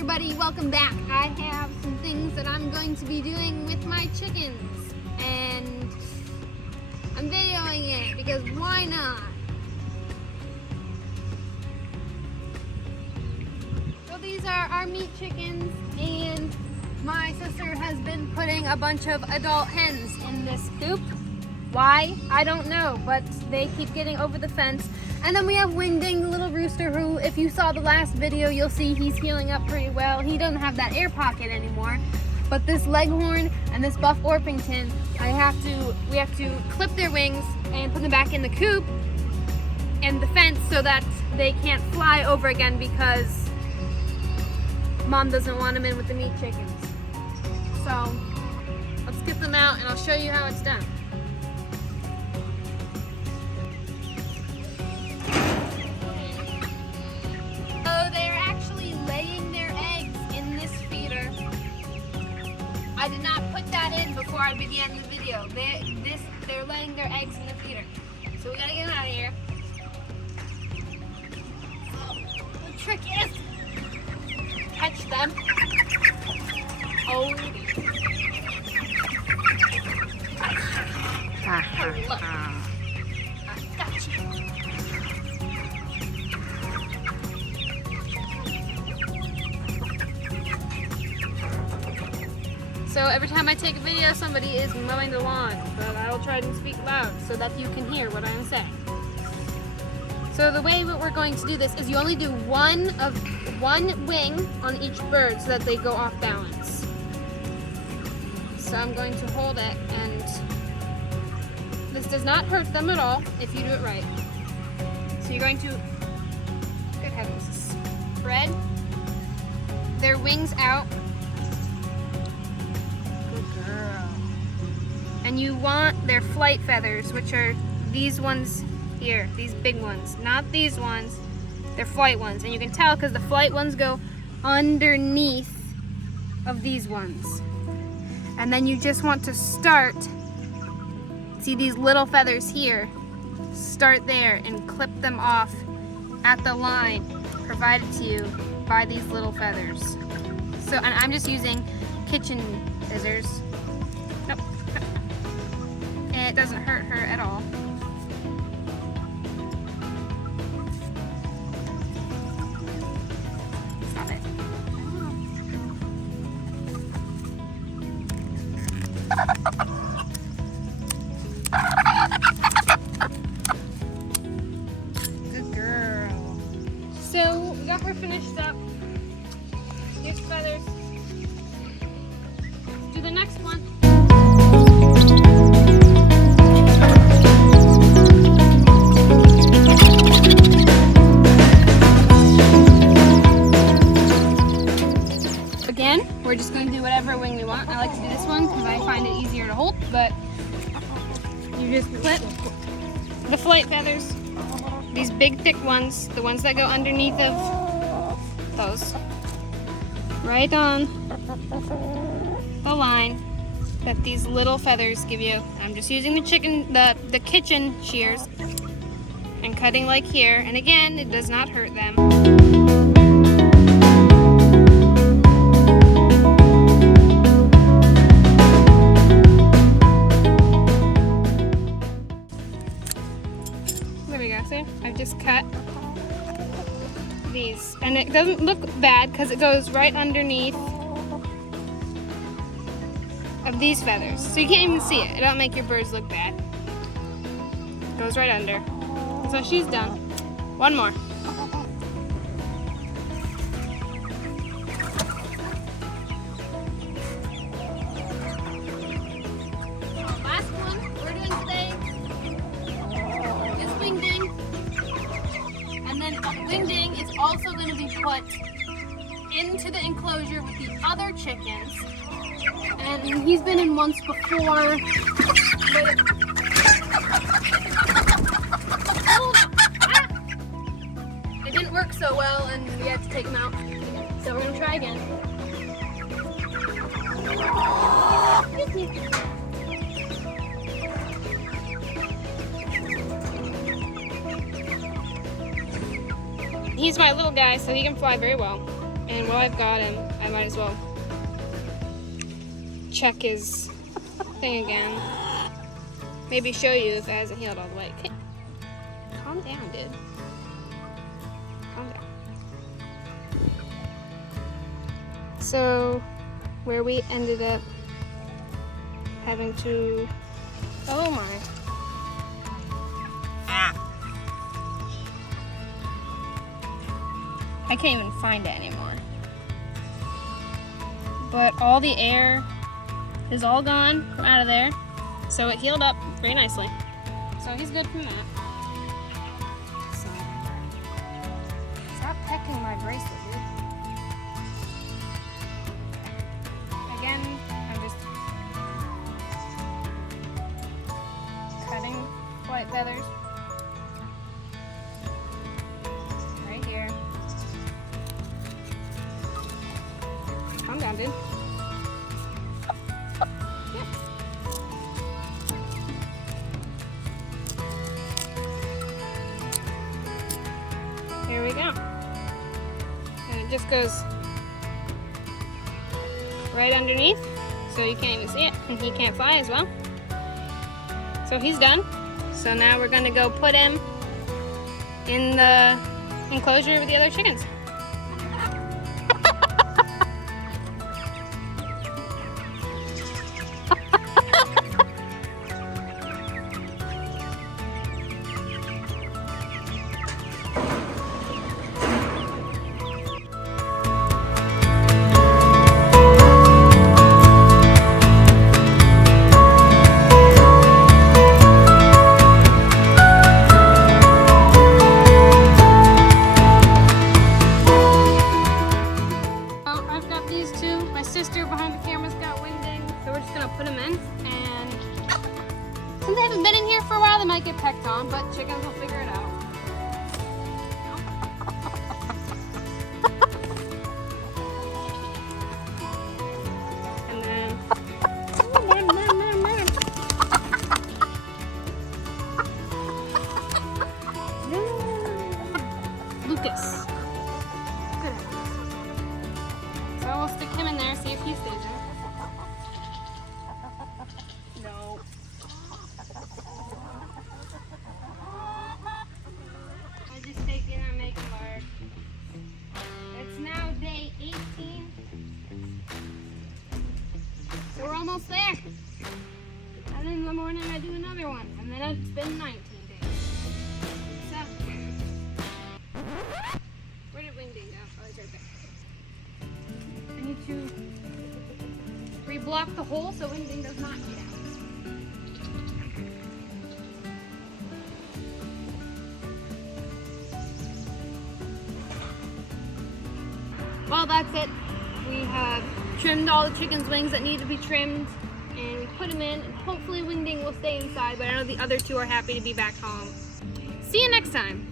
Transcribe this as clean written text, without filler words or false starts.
everybody, welcome back. I have some things that I'm going to be doing with my chickens, and I'm videoing it because why not? So these are our meat chickens, and my sister has been putting a bunch of adult hens in this coop. Why? I don't know, but they keep getting over the fence. And then we have Wingding, the little rooster, who, if you saw the last video, you'll see he's healing up pretty well. He doesn't have that air pocket anymore. But this Leghorn and this Buff Orpington, we have to clip their wings and put them back in the coop and the fence so that they can't fly over again because Mom doesn't want them in with the meat chickens. So let's get them out and I'll show you how it's done. I did not put that in before I began the video. They're laying their eggs in the feeder. So we gotta get them out of here. The trick is catch them. Oh. Look. I got you. So every time I take a video, somebody is mowing the lawn, but I will try to speak loud so that you can hear what I'm saying. So the way we're going to do this is you only do one wing on each bird so that they go off balance. So I'm going to hold it, and this does not hurt them at all if you do it right. So you're going to, good heavens, spread their wings out. And you want their flight feathers, which are these ones here, these big ones, not these ones, they're flight ones. And you can tell because the flight ones go underneath of these ones. And then you just want to start, see these little feathers here, start there and clip them off at the line provided to you by these little feathers. So, and I'm just using kitchen scissors. Nope. It doesn't hurt her at all. Stop it. Good girl. So we got her finished up. Here's feathers. Let's do the next one. Again, we're just going to do whatever wing we want. I like to do this one because I find it easier to hold, but you just clip the flight feathers, these big thick ones, the ones that go underneath of those, right on the line that these little feathers give you. I'm just using the kitchen shears and cutting like here, and again, it does not hurt them. See, I've just cut these, and it doesn't look bad because it goes right underneath of these feathers, so you can't even see it. It don't make your birds look bad. It goes right under. So she's done. One more. Last one we're doing today. And then Wingding is also going to be put into the enclosure with the other chickens. And he's been in once before. It didn't work so well and we had to take him out. So we're going to try again. He's my little guy, so he can fly very well. And Well, I've got him. I might as well check his thing again. Maybe show you if it hasn't healed all the way. Okay. Calm down, dude. Calm down. So, where we ended up having to... Oh my. I can't even find it anymore. But all the air is all gone from out of there. So it healed up very nicely. So he's good from that. So, stop pecking my bracelet, dude. Again, I'm just cutting white feathers. Right here. Calm down, dude. Yep. Here we go. And it just goes right underneath, so you can't even see it, and he can't fly as well. So he's done. So now we're gonna go put him in the enclosure with the other chickens. Behind the camera's got wingding, so we're just gonna put them in, and since they haven't been in here for a while, they might get pecked on, but chickens will figure it out. And then Lucas. Good. So we'll stick him in there, see if he stays in. No. I just take it and make him work. It's now day 18. So we're almost there. And then in the morning I do another one. And then it's been 19 days. So, where did Wingding go? Oh, he's right there. I need to re-block the hole so Wingding does not get out. Well, that's it. We have trimmed all the chickens' wings that need to be trimmed, and we put them in, and hopefully Wingding will stay inside, but I know the other two are happy to be back home. See you next time.